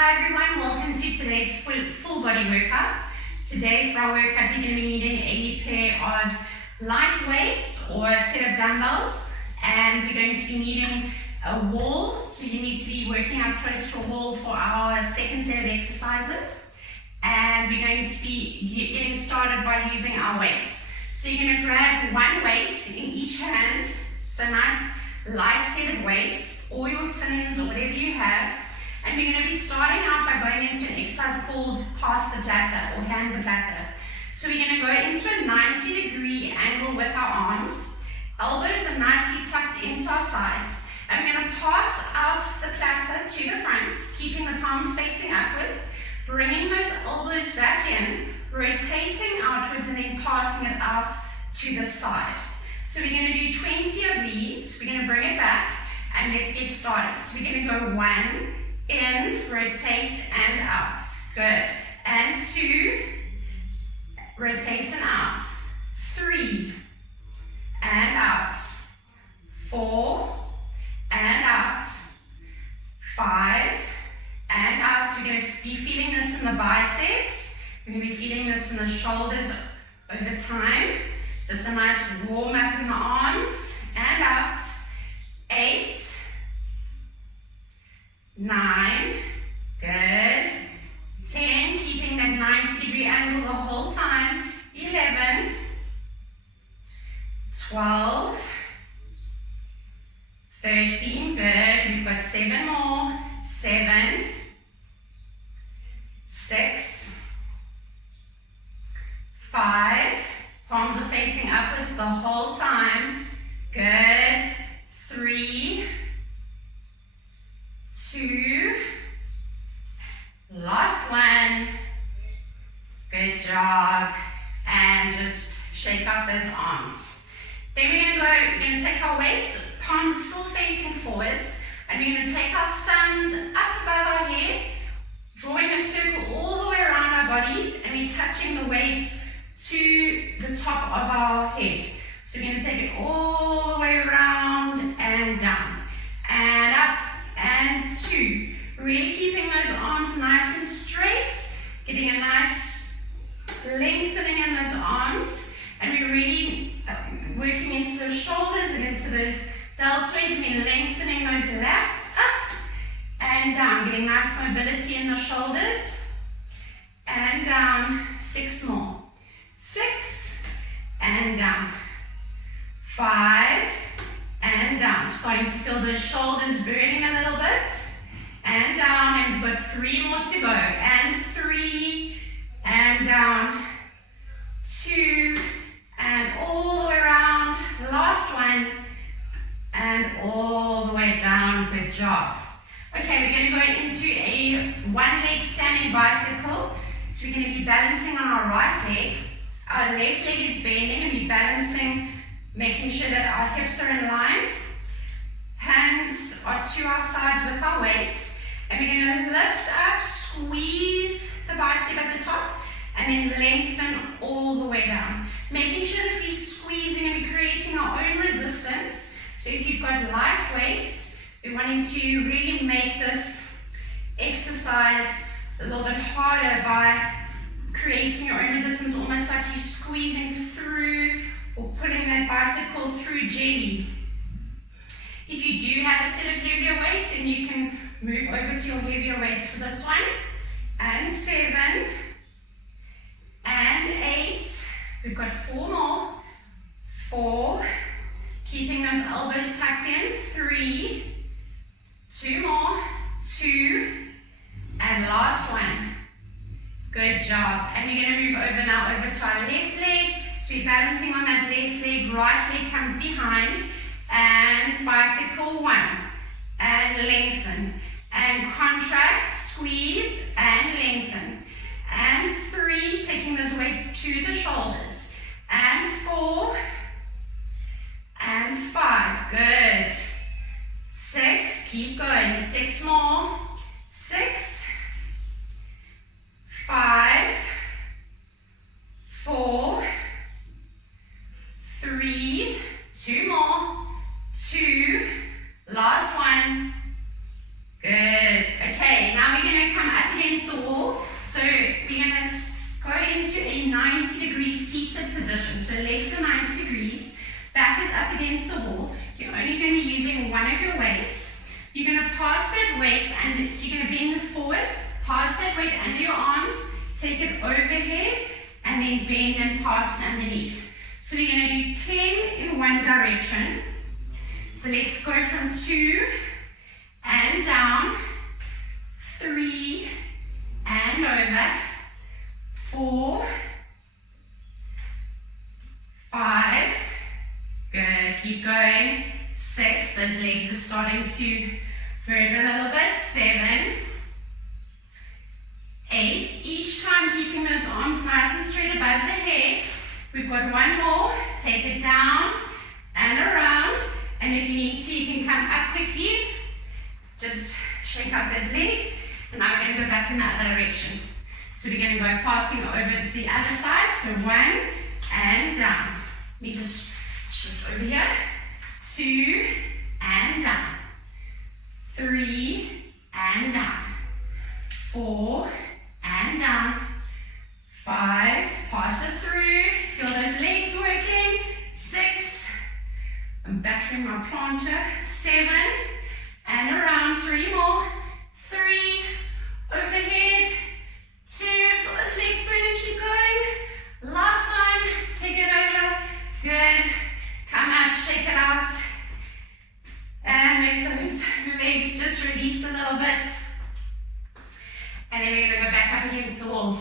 Hi everyone, welcome to today's full body workout. Today for our workout we're going to be needing a pair of light weights or a set of dumbbells, and we're going to be needing a wall, so you need to be working out close to a wall for our second set of exercises. And we're going to be getting started by using our weights. So you're going to grab one weight in each hand, so a nice light set of weights, or your tins or whatever you have. And we're going to be starting out by going into an exercise called pass the platter or hand the platter. So we're going to go into a 90-degree angle with our arms. Elbows are nicely tucked into our sides. And we're going to pass out the platter to the front, keeping the palms facing upwards, bringing those elbows back in, rotating outwards, and then passing it out to the side. So we're going to do 20 of these. We're going to bring it back and let's get started. So we're going to go 1, in, rotate and out. Good. And 2, rotate and out. 3, and out. 4, and out. 5, and out. So we're going to be feeling this in the biceps. We're going to be feeling this in the shoulders over time. So it's a nice warm up in the arms. And out. 8, 9, good. 10, keeping that 90-degree angle the whole time. 11, 12, 13, good. We've got 7 more. 7, 6, 5, palms are facing upwards the whole time. Good. 3, 2, last one. Good job. And just shake out those arms. Then we're going to take our weights, palms are still facing forwards, and we're going to take our thumbs up above our head, drawing a circle all the way around our bodies, and we're touching the weights to the top of our head. So we're going to take it all the way around and down, and up, and 2. Really keeping those arms nice and straight, getting a nice lengthening in those arms, and we're really working into those shoulders and into those deltoids, and we're lengthening those lats up and down, getting nice mobility in the shoulders, and down. 6 more. 6, and down. 5, and down. Starting to feel those shoulders burning a little bit. And down, and we've got 3 more to go. And 3, and down. 2, and all the way around. Last one, and all the way down. Good job. Okay, we're going to go into a one-leg standing bicycle. So we're going to be balancing on our right leg. Our left leg is bending, and we're balancing, making sure that our hips are in line. Hands are to our sides with our weights. And we're going to lift up, squeeze the bicep at the top, and then lengthen all the way down. Making sure that we're squeezing and we're creating our own resistance. So if you've got light weights, we're wanting to really make this exercise a little bit harder by creating your own resistance, almost like you're squeezing through or pulling that bicycle through jelly. If you do have a set of heavier weights, then you can move over to your heavier weights for this one. And 7, and 8. We've got 4 more. 4, keeping those elbows tucked in. 3, 2 more. 2, and last one. Good job. And we're going to move over now over to our left leg. So we're balancing on that left leg, right leg comes behind, and bicycle 1, and lengthen, and contract, squeeze, and lengthen, and 3, taking those weights to the shoulders, and 4, and 5, good. 6, keep going, 6 more. 6, 5, 4, 3, 2 more. 2, last one. Good. Okay, now we're going to come weight under your arms, take it overhead, and then bend and pass underneath. So we're going to do 10 in one direction. So let's go from 2 and down, 3 and over, 4, 5, good, keep going, 6, those legs are starting to burn a little bit, 7, 8, each time keeping those arms nice and straight above the head. We've got one more, take it down and around, and if you need to, you can come up quickly, just shake out those legs, and now we're going to go back in the other direction. So we're going to go passing over to the other side, so 1 and down. Let me just shift over here, 2 and down, 3 and down, 4 and down, 5, pass it through, feel those legs working, 6, I'm battering my plantar, 7, and around, 3 more, 3, overhead, 2, feel those legs burning, keep going, last time, take it over, good, come up, shake it out, and let those legs just release a little bit, and then we're going to go back up against the wall.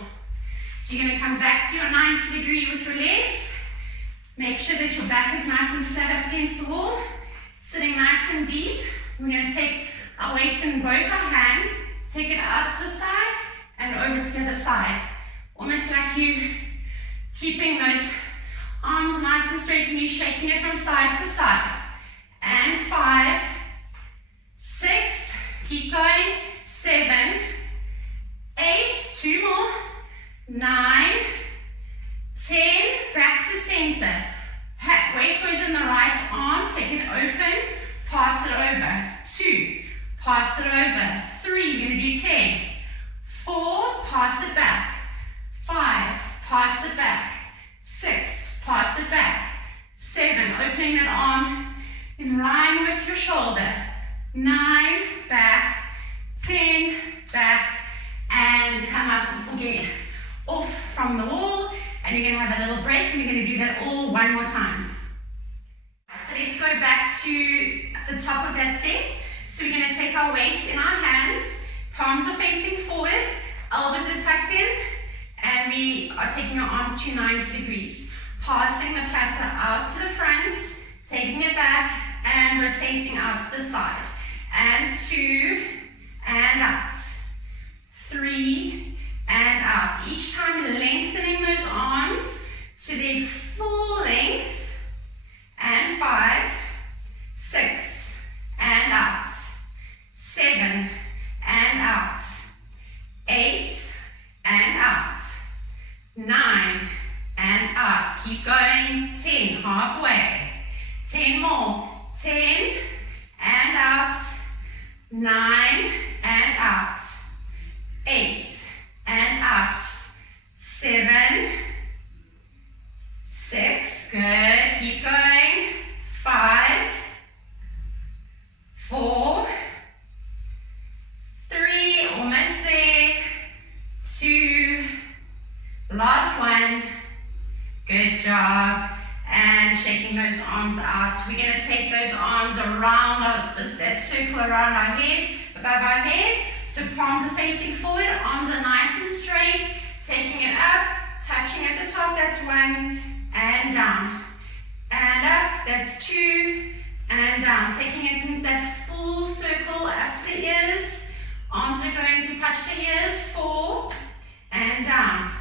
So you're going to come back to your 90 degree with your legs. Make sure that your back is nice and flat up against the wall. Sitting nice and deep. We're going to take our weights in both our hands, take it out to the side and over to the other side. Almost like you keeping those arms nice and straight and you shaking it from side to side. And 5, 6, keep going, 7, 8, 2 more, 9, 10, back to center. Weight goes in the right arm, take it open, pass it over. 2, pass it over. 3, we're going to do 10. 4, pass it back. 5, pass it back. 6, pass it back. 7, opening that arm in line with your shoulder. 9, back. 10, back. And come up before getting off from the wall, and you're going to have a little break, and you're going to do that all one more time. So let's go back to the top of that set. So we're going to take our weights in our hands, palms are facing forward, elbows are tucked in, and we are taking our arms to 90 degrees. Passing the platter out to the front, taking it back, and rotating out to the side. And 2, and out. 3, and out. Each time lengthening those arms to their full length. And 5, 6, and out. 7, and out. 8, and out. 9, and out. Keep going. 10, halfway. 10 more. 10, and out. 9, and out. 8, and out. 7, 6, good, keep going. 5, 4, 3, almost there. 2, last one, good job. And shaking those arms out. We're going to take those arms around, that circle around our head, above our head. So palms are facing forward, arms are nice and straight, taking it up, touching at the top, that's 1, and down. And up, that's 2, and down. Taking it into that full circle up to the ears. Arms are going to touch the ears, 4, and down.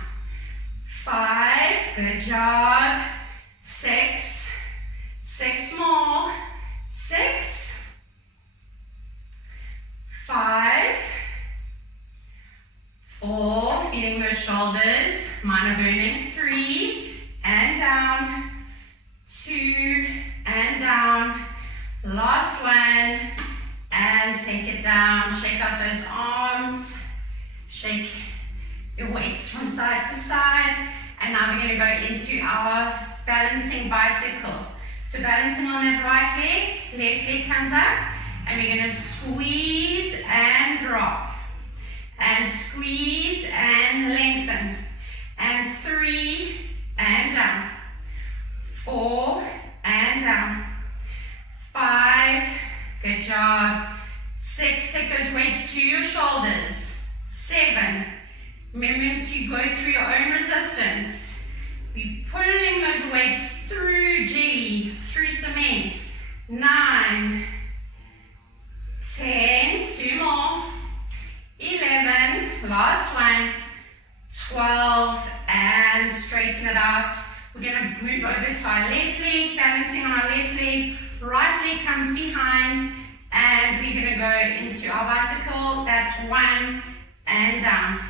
5, good job. 6, 6 more. 6, 5, 4, feeling those shoulders, mine are burning. 3, and down. 2, and down. Last one, and take it down. Shake out those arms. Shake your weights from side to side. And now we're going to go into our balancing bicycle. So balancing on that right leg, left leg comes up, and we're going to squeeze and drop. And squeeze to go through your own resistance. Be pulling those weights through jelly, through cement. 9, 10, 2 more, 11, last one, 12, and straighten it out. We're going to move over to our left leg, balancing on our left leg. Right leg comes behind, and we're going to go into our bicycle. That's 1 and down,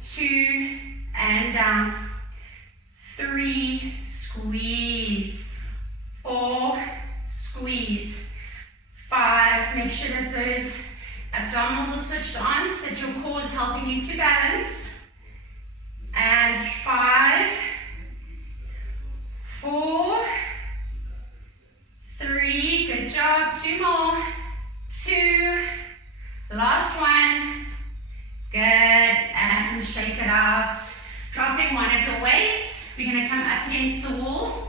2 and down, 3, squeeze, 4, squeeze, 5, make sure that those abdominals are switched on so that your core is helping you to balance, and 5, 4, 3, good job, 2 more, 2, last one, good, and shake it out, dropping one of your weights. We're going to come up against the wall.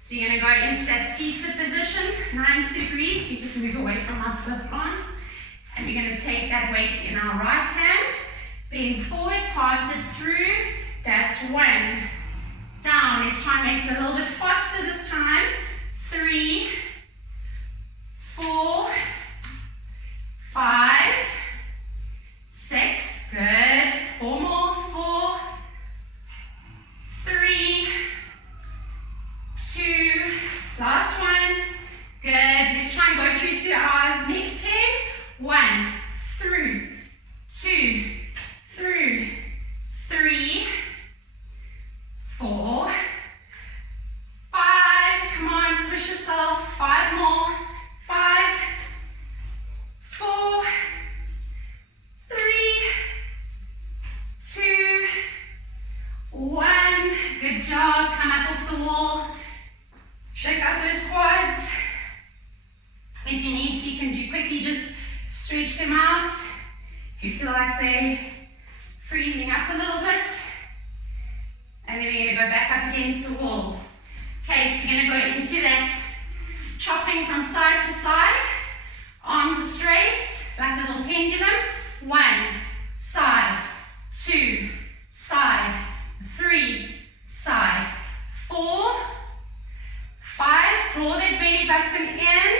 So you're going to go into that seated position, 90 degrees. You just move away from our plants. And we're going to take that weight in our right hand, bend forward, pass it through. That's 1. Down. Let's try and make it a little bit faster this time. 3, 4, 5, 6. Good. 4 more. 4, 3, 2, last one, good, let's try and go through to our next 10, 1, through, 2, through, 3, 4, 5, come on, push yourself, 5 more, 5, 4, 3, 2, 1, good job, come up off the wall. Shake out those quads. If you need to, you can quickly just stretch them out. If you feel like they're freezing up a little bit. And then we're going to go back up against the wall. Okay, so we're going to go into that chopping from side to side. Arms are straight, like a little pendulum. 1, side, 2, side, 3, side, 4, 5, draw that belly button in,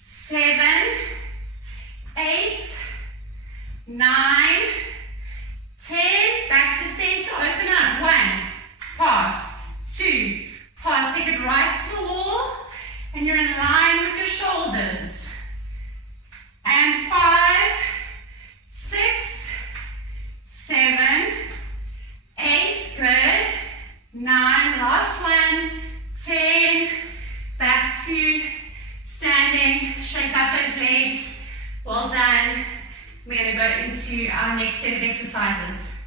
7, 8, 9, 10, back to center, open up, 1, pass, 2, pass, take it right to the wall, and you're in line with your shoulders, and 5, 6, 7, 8, good, 9, last one, 10, back to standing, shake out those legs, well done. We're going to go into our next set of exercises.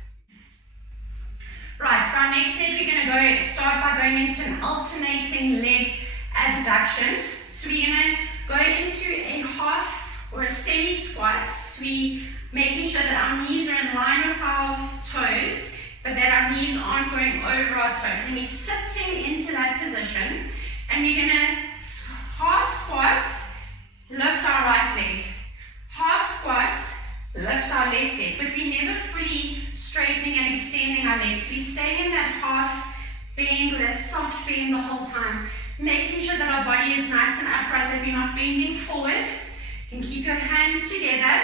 Right, for our next set, we're going to start by going into an alternating leg abduction. So we're going to go into a half or a semi-squat. So we're making sure that our knees are in line with our toes, but that our knees aren't going over our toes. And we're sitting into that position, and we're going to half squat, lift our right leg. Half squat, lift our left leg. But we're never fully straightening and extending our legs. So we're staying in that half bend, that soft bend the whole time. Making sure that our body is nice and upright, that we're not bending forward. You can keep your hands together,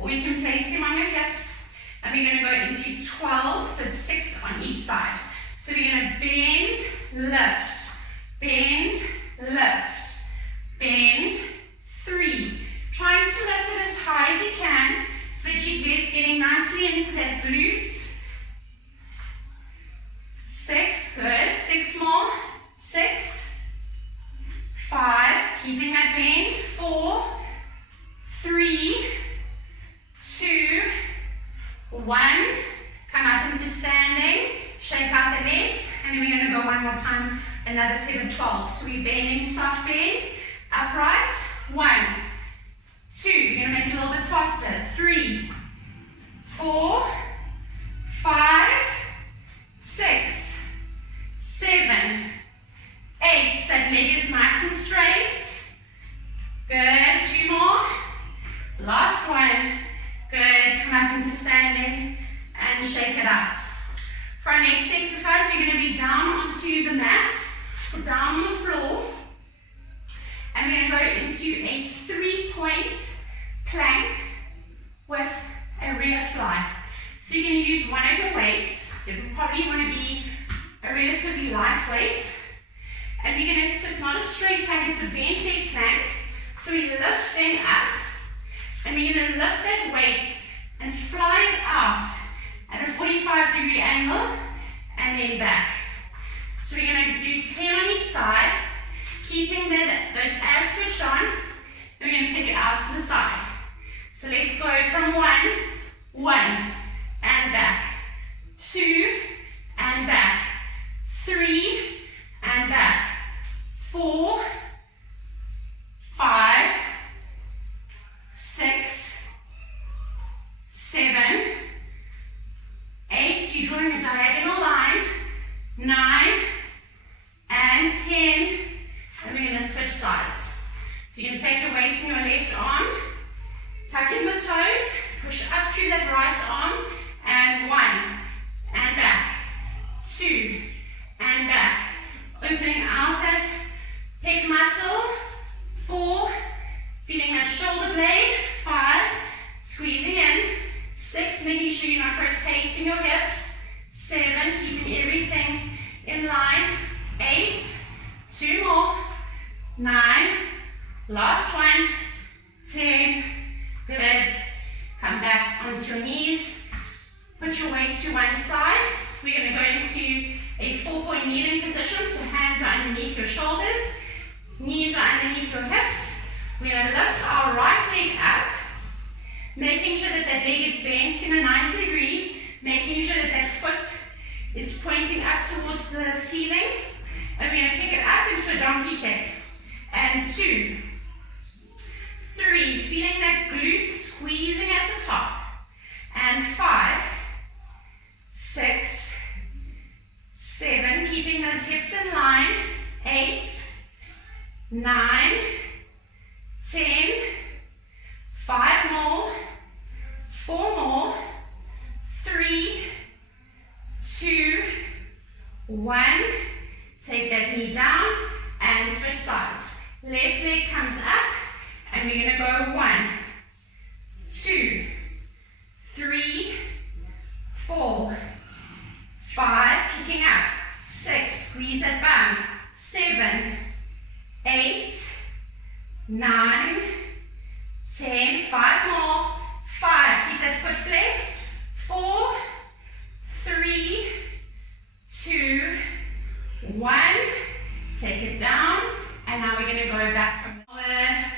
or you can place them on your hips. And we're going to go into 12, so it's 6 on each side. So we're going to bend, lift, bend, lift, bend, 3. Trying to lift it as high as you can so that you're getting nicely into that glute. 6, good, 6 more, 6, 5, keeping that bend, 4, 3, 2, 1, come up into standing, shake out the legs, and then we're going to go one more time, another set of 12. So we're bending, soft bend, upright, 1, 2, you're going to make it a little bit faster, 3, 4, 5, 6, 7, 8, that leg is nice and straight, good, 2 more, last one, Good. Come up into standing and shake it out. For our next exercise, we're going to be down onto the mat, or down on the floor, and we're going to go into a 3-point plank with a rear fly. So you're going to use one of your weights. You probably want to be a relatively light weight. And we're going to, so it's not a straight plank, it's a bent leg plank. So we're lifting up, and we're going to lift that weight and fly it out at a 45-degree angle, and then back. So we're going to do 10 on each side, keeping those abs switched on, and we're going to take it out to the side. So let's go from 1, and back, 2, and back, 3, and back, 4, 5, 6, 7, 8, you're drawing a diagonal line, 9, and 10, and we're going to switch sides. So you're going to take the weight in your left arm, tuck in the toes, push up through that right arm, and 1, and back, 2, and back, opening out that pec muscle, 4, feeling that shoulder blade, 5, squeezing in, 6, making sure you're not rotating your hips, 7, keeping everything in line, 8, 2 more, 9, last one, 10, good. Come back onto your knees, put your weight to one side. We're going to go into a 4-point kneeling position, so hands are underneath your shoulders, knees are underneath your hips. We're going to lift our right leg up, making sure that that leg is bent in a 90 degree, making sure that that foot is pointing up towards the ceiling, and we're going to kick it up into a donkey kick. And 2, 3, feeling that glute squeezing at the top, and 5, 6, 7, keeping those hips in line, 8, 9, 10, 5 more, 4 more, 3, 2, 1, take that knee down and switch sides. Left leg comes up, and we're going to go 1, 2, 3, 4, 5, kicking up, 6, squeeze that bum, 7, 8, 9, 10, 5 more, 5, keep that foot flexed, 4, 3, 2, 1, take it down, and now we're going to go back from our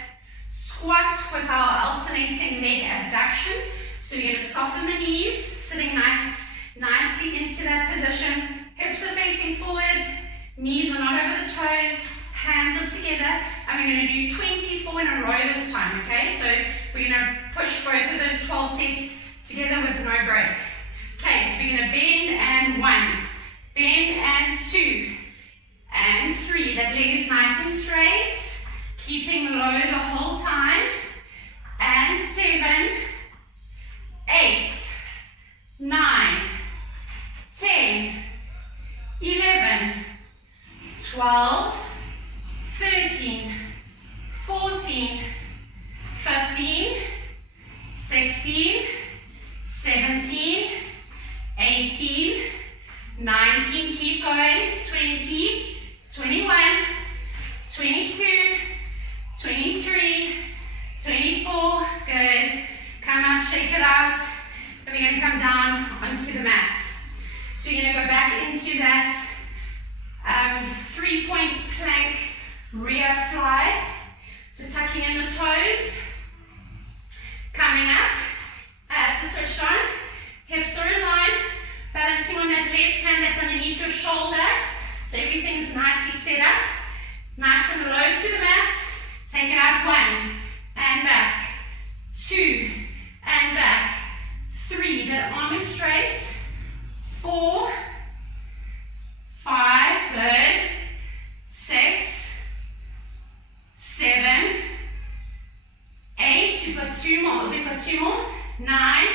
squat with our alternating leg abduction. So you're going to soften the knees, sitting nicely into that position, hips are facing forward, knees are not over the toes, hands are together, and we're going to do 24 in a row this time, okay? So we're going to push both of those 12 sets together with no break. Okay, so we're going to bend and 1, bend and 2, and 3. That leg is nice and straight, keeping low the whole time, and 7, 8, 9, 10, 11, 12, 13, 14, 15, 16, 17, 18, 19, keep going, 20, 21, 22, 23, 24, good. Come up, shake it out, and we're going to come down onto the mat. So you're going to go back into that 3-point plank rear fly. So tucking in the toes, coming up, abs are switched on, hips are in line, balancing on that left hand that's underneath your shoulder, so everything's nicely set up, nice and low to the mat. Take it up, 1, and back, 2, and back, 3, that arm is straight, 4, 5, good, 6, 7, 8, we've got 2 more, 9,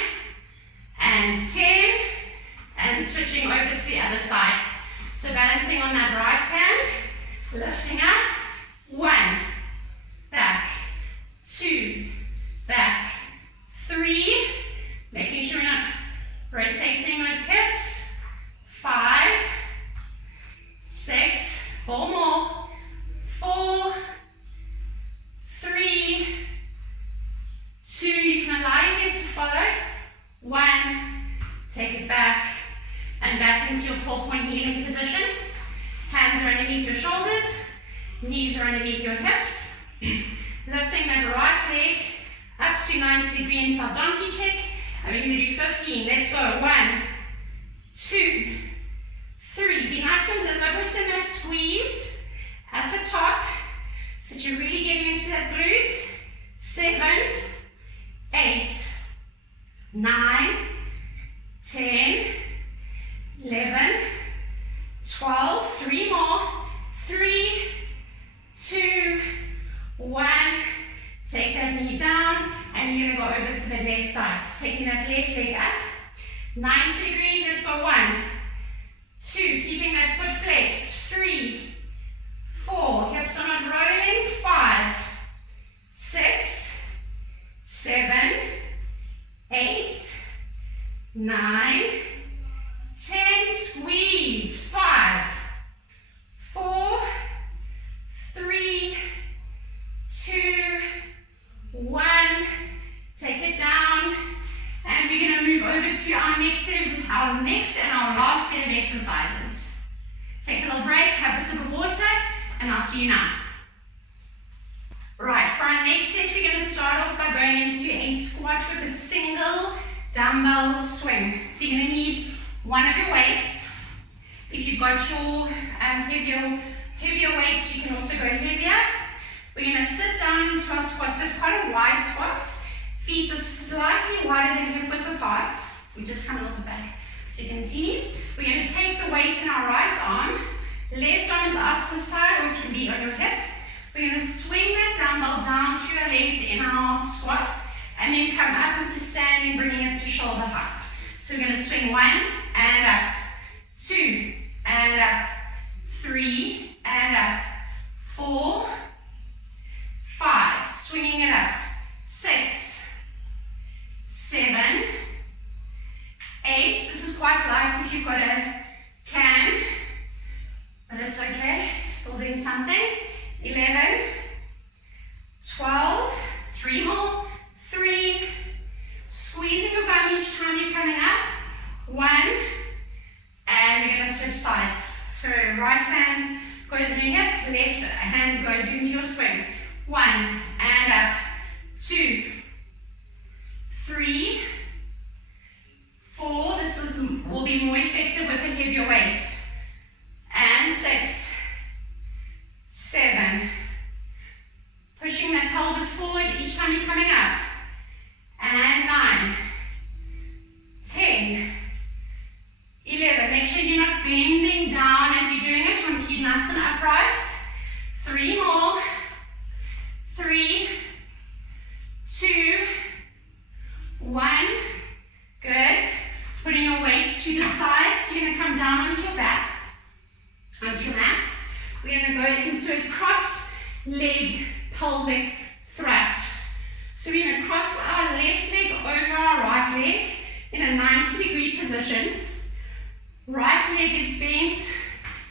and 10, and switching over to the other side. So balancing on that right hand, lifting up, 1, back, 2, back, 3, making sure we're not rotating those hips, 5, 6, 4 more, 4, 3, 2, you can allow your head to follow, 1, take it back, and back into your 4-point kneeling position. Hands are underneath your shoulders, knees are underneath your hips. Lifting that right leg up to 90 degrees into our donkey kick. And we're going to do 15. Let's go. 1, 2, 3. Be nice and deliberate in that squeeze at the top so that you're really getting into that glute. 7, 8, 9, 10, 11, 12, 3 more, 3, 2, 1, take that knee down, and you're going to go over to the left side. So taking that left leg up, 90 degrees, let's go. 1, 2, keeping that foot flexed, 3, 4, hips are not rolling, 5, 6, 7, 8, 9, 10, squeeze, 5, 4, 3, 2, 1, take it down, and we're going to move over to our next and our last set of exercises. Take a little break, have a sip of water, and I'll see you now. Right, for our next set, we're going to start off by going into a squat with a single dumbbell swing. So you're going to need one of your weights. If you've got your heavier weights, you can also go heavier. We're going to sit down into our squat. So it's quite a wide squat. Feet are slightly wider than hip width apart. We just come a little bit back so you can see me. We're going to take the weight in our right arm. Left arm is out to the side, or it can be on your hip. We're going to swing that dumbbell down through our legs in our squat, and then come up into standing, bringing it to shoulder height. So we're going to swing 1 and up, 2 and up, 3 and up, 4, 5, swinging it up, 6, 7, 8. This is quite light if you've got a can, but it's okay, still doing something. 11, 12, 3 more, 3, squeezing your bum each time you're coming up, 1, and we're going to switch sides. So right hand goes in your hip, left hand goes into your swing. 1 and up, 2, 3, 4. This will be more effective with a heavier weight. And 6, 7. Pushing that pelvis forward each time you're coming up. And 9, 10, 11. Make sure you're not bending down as you're doing it. You want to keep nice and upright. 3 more. 3, 2, 1. Good. Putting your weights to the side. So you're going to come down onto your back, onto your mat. We're going to go into a cross leg pelvic thrust. So we're going to cross our left leg over our right leg in a 90-degree position. Right leg is bent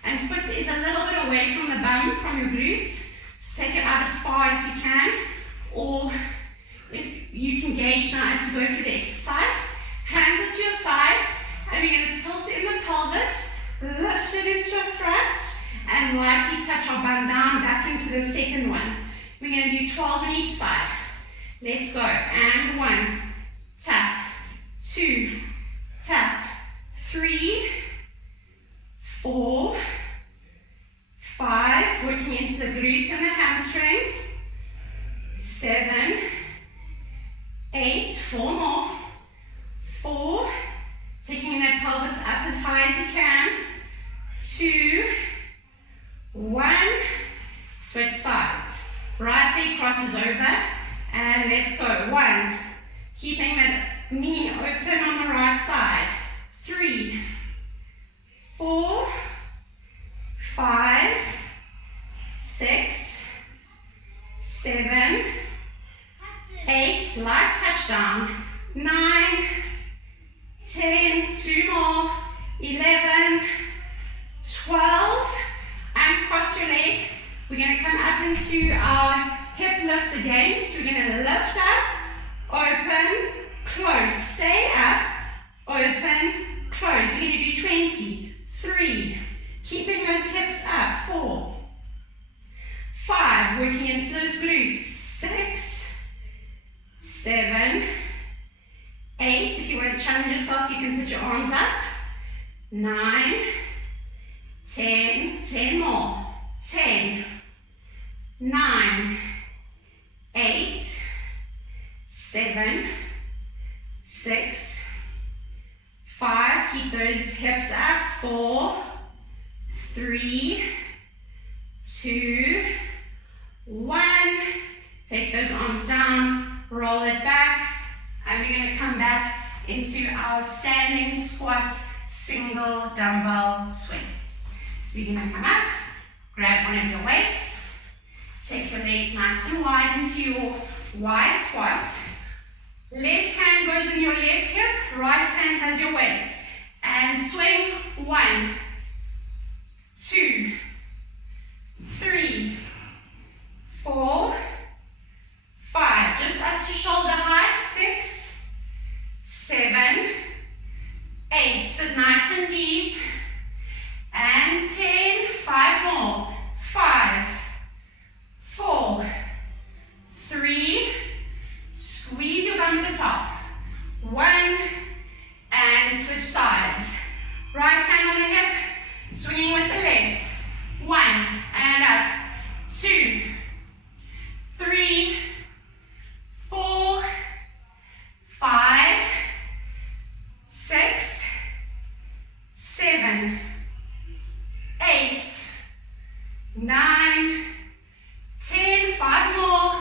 and foot is a little bit away from the bum, from your glute. So take it out as far as you can, or if you can gauge now as we go through the exercise. Hands at your sides, and we're going to tilt in the pelvis, lift it into a thrust, and lightly touch our bum down back into the second one. We're going to do 12 on each side. Let's go. And 1, tap, 2, tap, 3, 4, 5, working into the glutes and the hamstring, 7, 8, 4 more, 4, taking that pelvis up as high as you can, 2, 1, switch sides. Right leg crosses over, and let's go. 1, keeping that open on the right side. 3, 4, 5, 6, 7, 8, light touchdown, 9, 10, 2 more, 11, 12, and cross your leg. We're going to come up into our hip lift again. So we're going to lift up, open, close, stay up, open, close. We're going to do 20, 3, keeping those hips up, 4, 5, working into those glutes, 6, 7, 8, if you want to challenge yourself, you can put your arms up, 9, 10, 10 more, 10, 9, 8, 7, 6, 5, keep those hips up, 4, 3, 2, 1, take those arms down, roll it back, and we're going to come back into our standing squat single dumbbell swing. So we're going to come up, grab one of your weights, take your legs nice and wide into your wide squat. Left hand goes in your left hip, right hand has your weight. And swing, 1, 2, 3, 4, 5. Just up to shoulder height, 6, 7, 8. Sit nice and deep. And 10, 5 more. 5, 4, 3, squeeze your bum at the top. 1, and switch sides. Right hand on the hip, swinging with the left. 1, and up. 2, 3, 4, 5, 6, 7, 8, 9, 10, 5 more,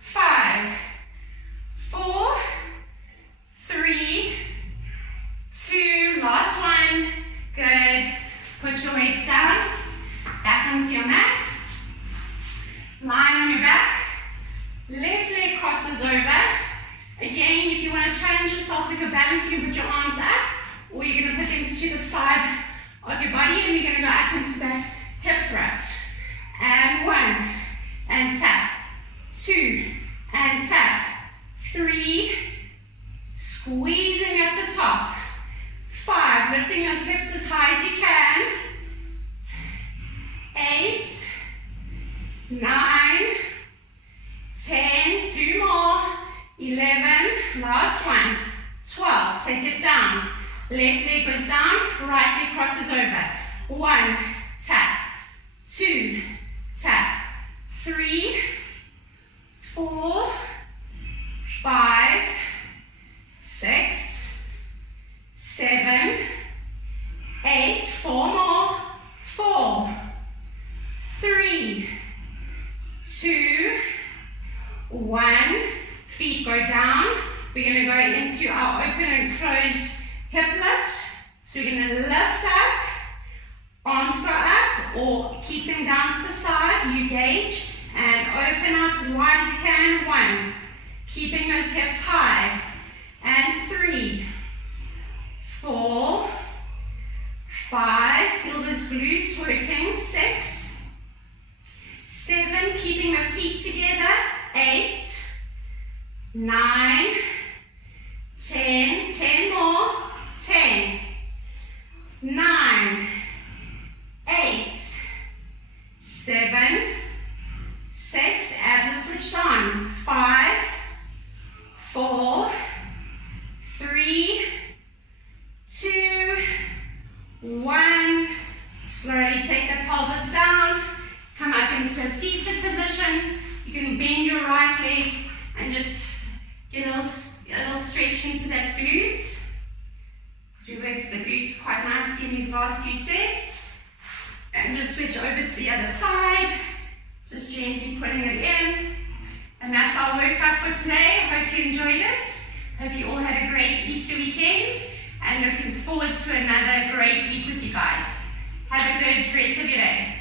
5, 4, 3, 2, last one, good, put your weights down, back onto your mat, lying on your back, left leg crosses over, again if you want to challenge yourself with your balance you can put your arms up, or you're going to put them to the side of your body and you're going to go up into that hip thrust, and 1, and tap, 2, and tap, 3, squeezing at the top, 5, lifting those hips as high as you can, 8, 9, 10, 2 more, 11, last one, 12, take it down, left leg goes down, right leg crosses over, 1, tap, 2, tap, 3, 4, 5, 6, 7, 8, 4 more, 4, 3, 2, 1, feet go down. We're going to go into our open and close hip lift. So we're going to lift up, arms go up, or keep them down to the side, you gauge, and open out as wide as you can, 1, keeping those hips high, and 3, 4, 5, feel those glutes working, 6, 7, keeping the feet together, 8, 9, 10, 10 more, 10, 9, 8, 7, 6, abs are switched on, 5, 4, 3, 2, 1, slowly take the pelvis down, come up into a seated position. You can bend your right leg and just get a little stretch into that glute. So we work the glutes quite nicely in these last few sets. And just switch over to the other side, just gently putting it in. And that's our workout for today. I hope you enjoyed it. Hope you all had a great Easter weekend and looking forward to another great week with you guys. Have a good rest of your day.